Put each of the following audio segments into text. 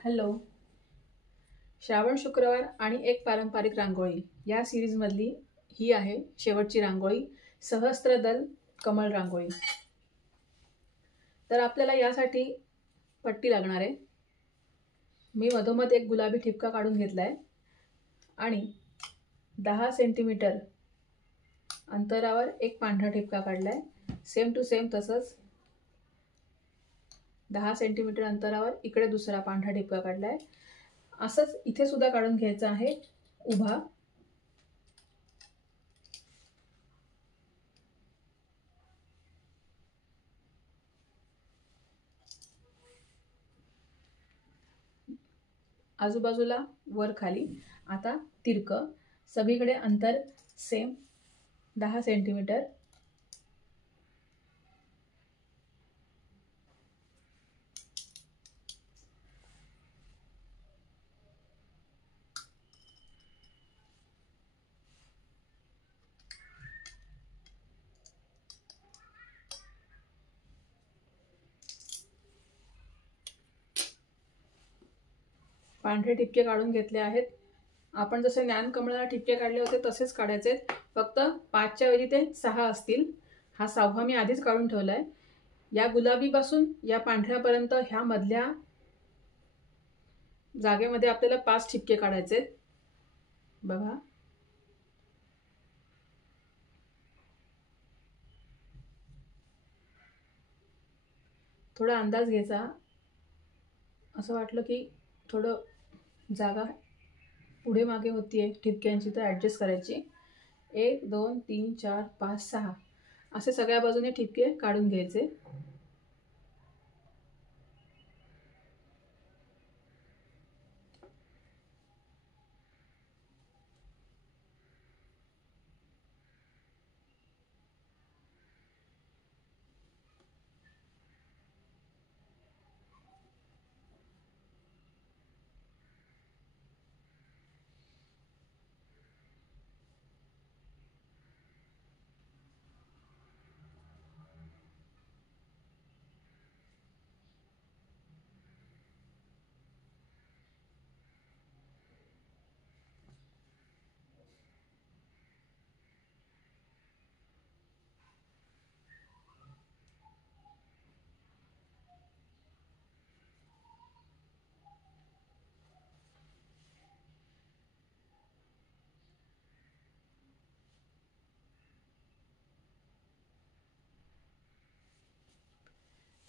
Hello. Shravan शुक्रवार आणि एक पारंपरिक रांगोळी या सिरीजमधली ही आहे शेवटची रांगोळी, सहस्त्रदल कमळ रांगोळी. तर आपल्याला यासाठी पट्टी लागणार आहे. मी मधोमध एक गुलाबी ठिपका काढून घेतला आहे आणि 10 सेंटीमीटर अंतरावर एक पांढरा ठिपका काढला आहे. सेम टू सेम तसंच 10 सेंटीमीटर अंतरावर इकडे दुसरा पांढरा ठिपका काढला आहे. असंच इथे सुद्धा काढून घ्यायचा आहे उभा. आजूबाजूला वर खाली. आता तिरकं सगळीकडे अंतर सेम 10 सेंटीमीटर. पांढरे ठिपके काढून घेतले आहेत. आपण जसे ज्ञानकमळाला ठिपके काढले होते तसेच काढायचे, फक्त 5च्या ऐवजी ते 6 असतील. हा 6वा मी आधीच काढून ठेवलाय. या गुलाबीपासून या पांढऱ्यापर्यंत ह्या मधल्या जागेमध्ये आपल्याला 5 ठिपके काढायचे. बघा, थोडा अंदाज घ्यायचा. असं वाटलं की थोडं जागा पुढे मागे होतीये ठिपक्यांची तर ॲडजस्ट करायची. 1 2 3 4 5 6 असे सगळ्या बाजूने ठिपके काढून घ्यायचे.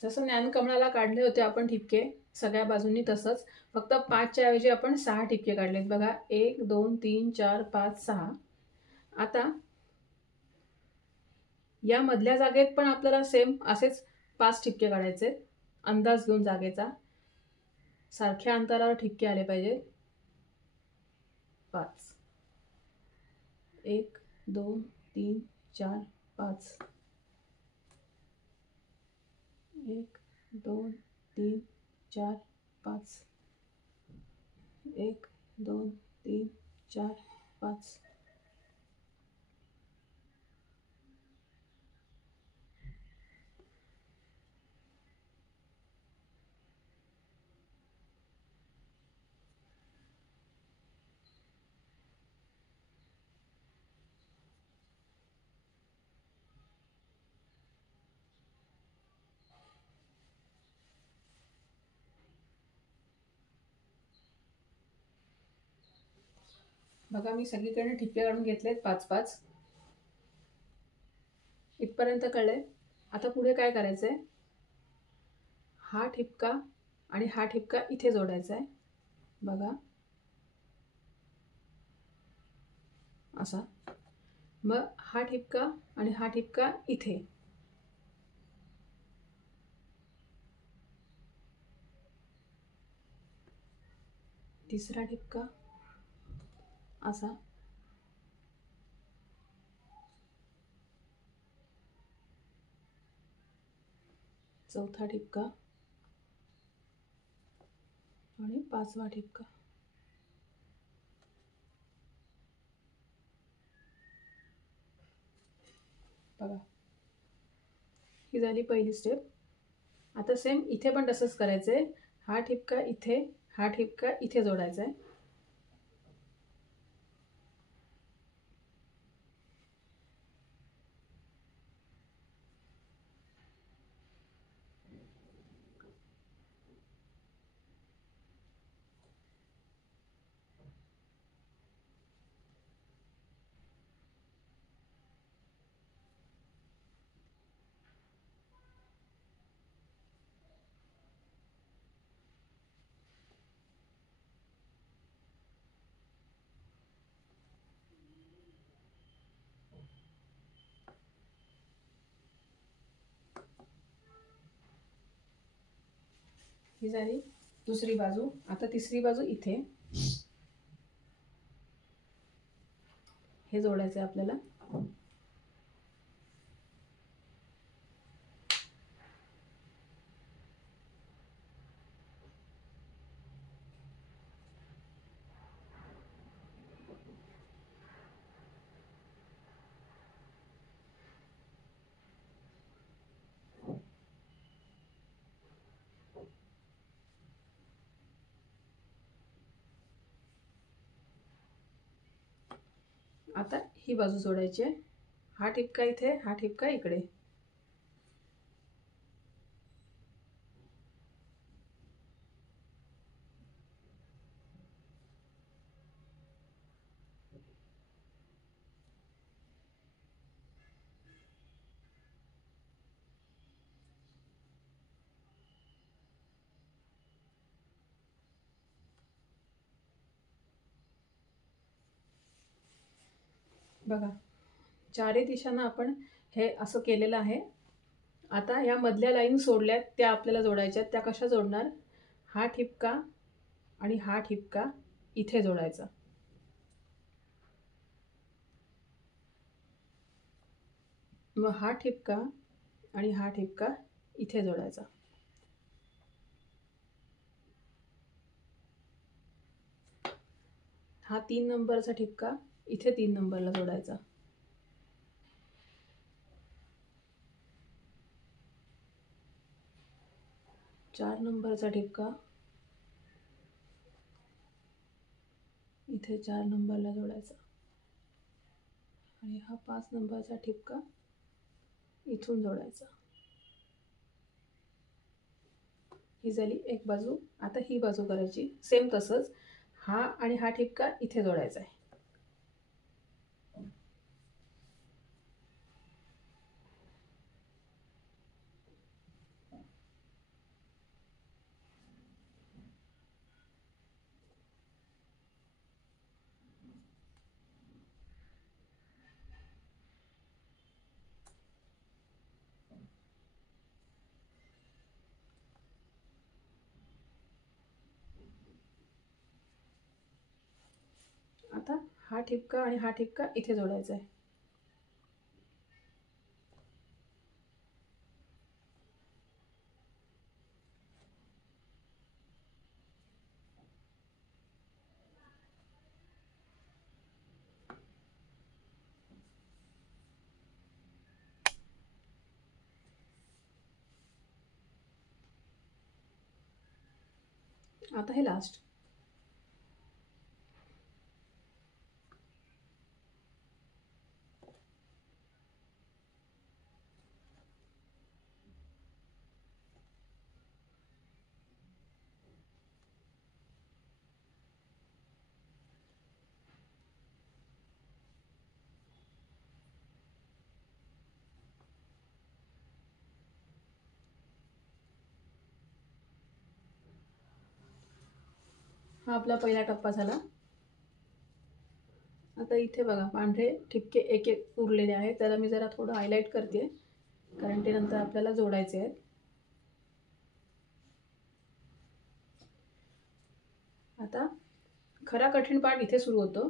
जसं ज्ञानकमळाला काढले होते आपण ठिपके सगळ्या बाजूंनी, तसंच फक्त 5च्या ऐवजी आपण 6 ठिपके काढलेत. बघा, 1 2 3 4 5 6. आता या मधल्या जागेत पण आपल्याला सेम असेच 5 ठिपके काढायचे. अंदाज घेऊन जागेचा सारख्या अंतरावर ठिपके आले पाहिजेत. 5 1 2 3 4 5 1 2 3 4 5 1 2 3 4 5. बघा, मी सगळीकडे ठिपके काढून घेतलेत 5-5. इथपर्यंत कळलंय. आता पुढे काय करायचंय, हा ठिपका आणि हा ठिपका इथे जोडायचा आहे. बघा, असा. मग हा ठिपका आणि हा ठिपका इथे. तिसरा ठिपका असा. चौथा ठिपका आणि 5वा ठिपका. बघा, ही झाली पहिली स्टेप. आता सेम इथे पण तसंच करायचंय. हा ठिपका इथे हा ठिपका इथे जोडायचा आहे. ही झाली दुसरी बाजू. आता तिसरी बाजू इथे हे जोडायचं आहे आपल्याला. आता ही बाजू जोडायची आहे. हा ठिपका इथे, हा ठिपका इकडे. बघा, चारही दिशांना आपण हे असं केलेलं आहे. आता या मधल्या लाईन सोडल्यात त्या आपल्याला जोडायच्या. त्या कशा जोडणार? हा ठिपका आणि हा ठिपका इथे जोडायचा. मग हा ठिपका आणि हा ठिपका इथे जोडायचा. हा 3 नंबरचा ठिपका इथे 3 नंबरला जोडायचा. चार नंबरचा ठिपका इथे 4 नंबरला जोडायचा आणि हा 5 नंबरचा ठिपका इथून जोडायचा. ही झाली एक बाजू. आता ही बाजू करायची सेम तसंच. हा आणि हा ठिपका इथे जोडायचा आहे. आता हा ठिपका आणि हा ठिपका इथे जोडायचा आहे. आता हे लास्ट. हा आपला पहिला टप्पा झाला. आता इथे बघा पांढरे ठिपके एक एक उरलेले आहेत. त्याला मी जरा थोडं हायलाईट करते कारण ते नंतर आपल्याला जोडायचे आहेत. आता खरा कठीण पार्ट इथे सुरू होतो.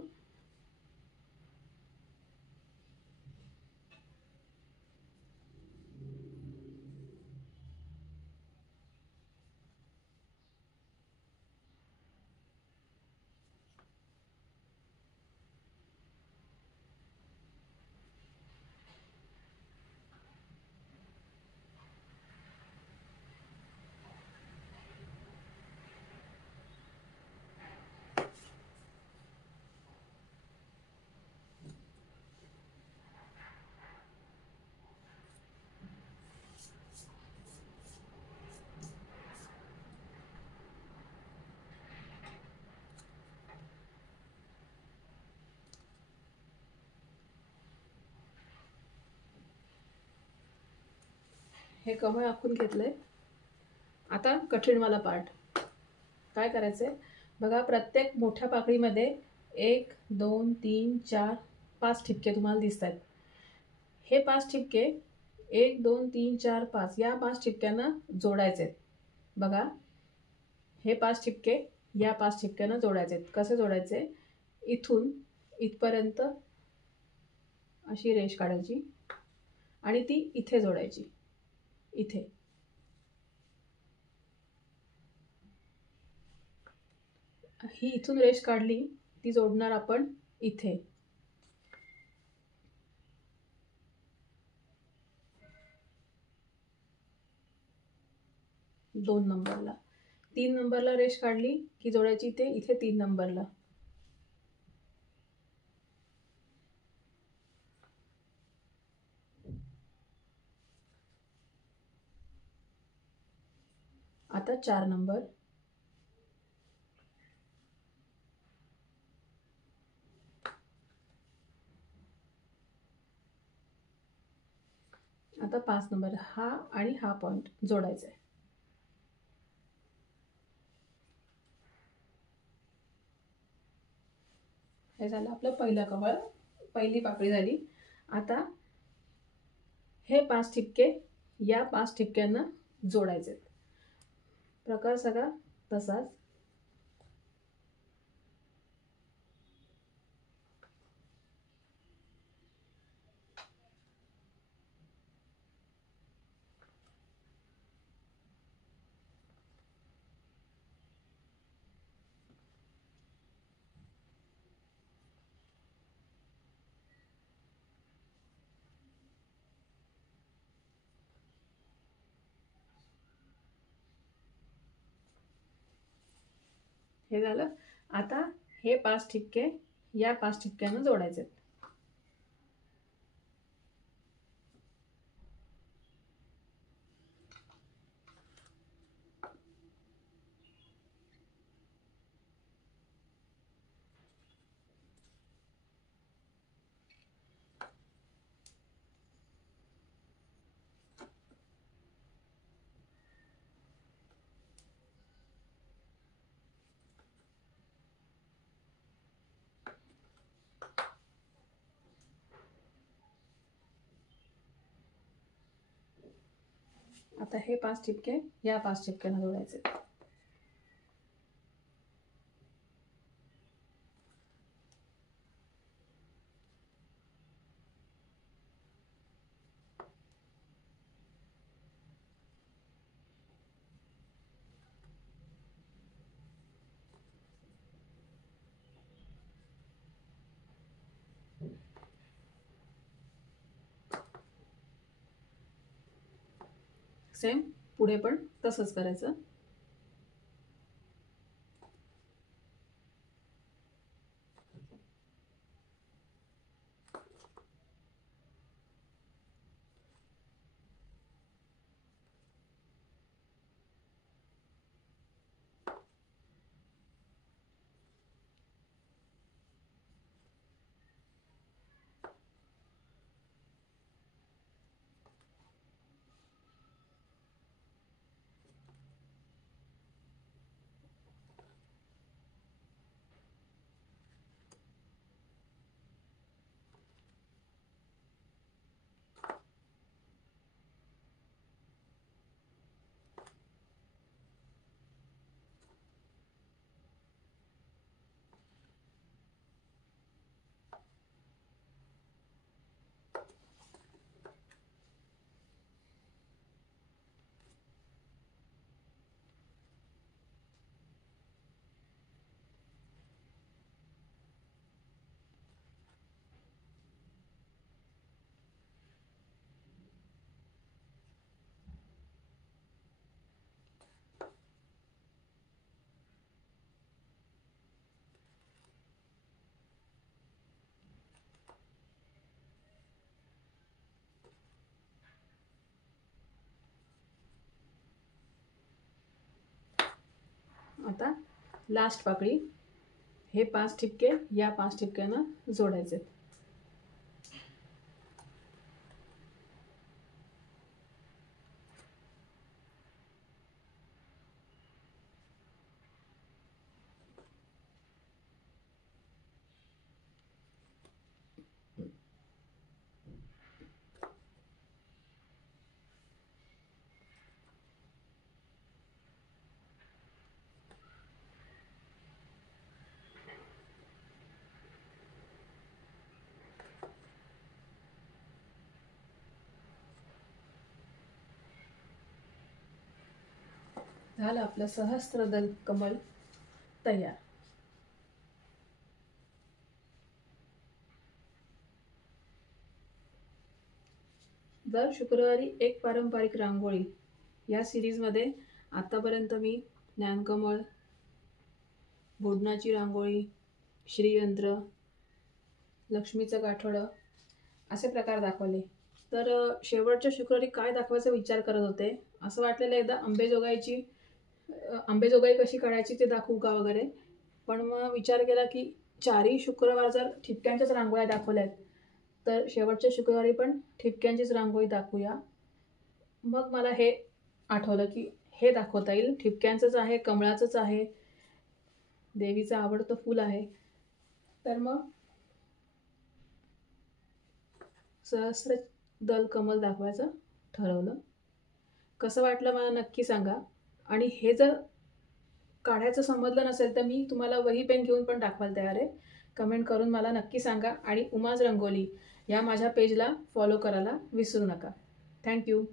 हे कमळ आखून घेतलंय. आता कठीणवाला पार्ट काय करायचं आहे बघा. प्रत्येक मोठ्या पाकळीमध्ये 1 2 3 4 5 ठिपके तुम्हाला दिसत आहेत. हे 5 ठिपके 1 2 3 4 5 या 5 ठिपक्यांना जोडायचे आहेत. बघा हे 5 ठिपके या 5 ठिपक्यांना जोडायचे आहेत. कसे जोडायचे? इथून इथपर्यंत अशी रेष काढायची आणि ती इथे जोडायची. इथे ही इथून रेष काढली, ती जोडणार आपण इथे. दोन नंबरला 3 नंबरला रेष काढली की जोडायची इथे. इथे 3 नंबरला. आता 4 नंबर. आता 5 नंबर. हा आणि हा पॉइंट जोडायचा आहे. हे झालं आपलं पहिलं कमळ, पहिली पाकळी झाली. आता हे 5 ठिपके या 5 ठिपक्यांना जोडायचे. प्रकार सगळा तसाच. हे झालं. आता हे 5 ठिपके या 5 ठिपक्यांना जोडायचे. आता हे 5 ठिपके या 5 ठिपक्यांना जोडायचे. सेम पुढे पण तसंच करायचं. आता लास्ट पाकळी. हे 5 ठिपके या 5 ठिपक्यांना जोडायचे. झालं आपलं सहस्त्रदल कमल तयार. दर शुक्रवारी एक पारंपरिक रांगोळी या सिरीजमध्ये आतापर्यंत मी ज्ञानकमळ, बोडणाची रांगोळी, श्रीयंत्र, लक्ष्मीचं गाठोडं असे प्रकार दाखवले. तर शेवटच्या शुक्रवारी काय दाखवायचा विचार करत होते. असं वाटलेलं एकदा अंबेजोगाई कशी काढायची ते दाखवू का वगैरे. पण मग विचार केला की चारही शुक्रवार जर ठिपक्यांच्याच रांगोळ्या दाखवल्या आहेत तर शेवटच्या शुक्रवारी पण ठिपक्यांचीच रांगोळी दाखवूया. मग मला हे आठवलं की हे दाखवता येईल. ठिपक्यांचंच आहे, कमळाचंच आहे, देवीचं आवडतं फूल आहे. तर मग सहस्त्रदल कमल दाखवायचं ठरवलं. कसं वाटलं मला नक्की सांगा. आणि हे जर काढायचं समजलं नसेल तर मी तुम्हाला वही पेन घेऊन पण दाखवायला तयार आहे. कमेंट करून मला नक्की सांगा. आणि उमाज रंगोली या माझ्या पेजला फॉलो करायला विसरू नका. थँक्यू.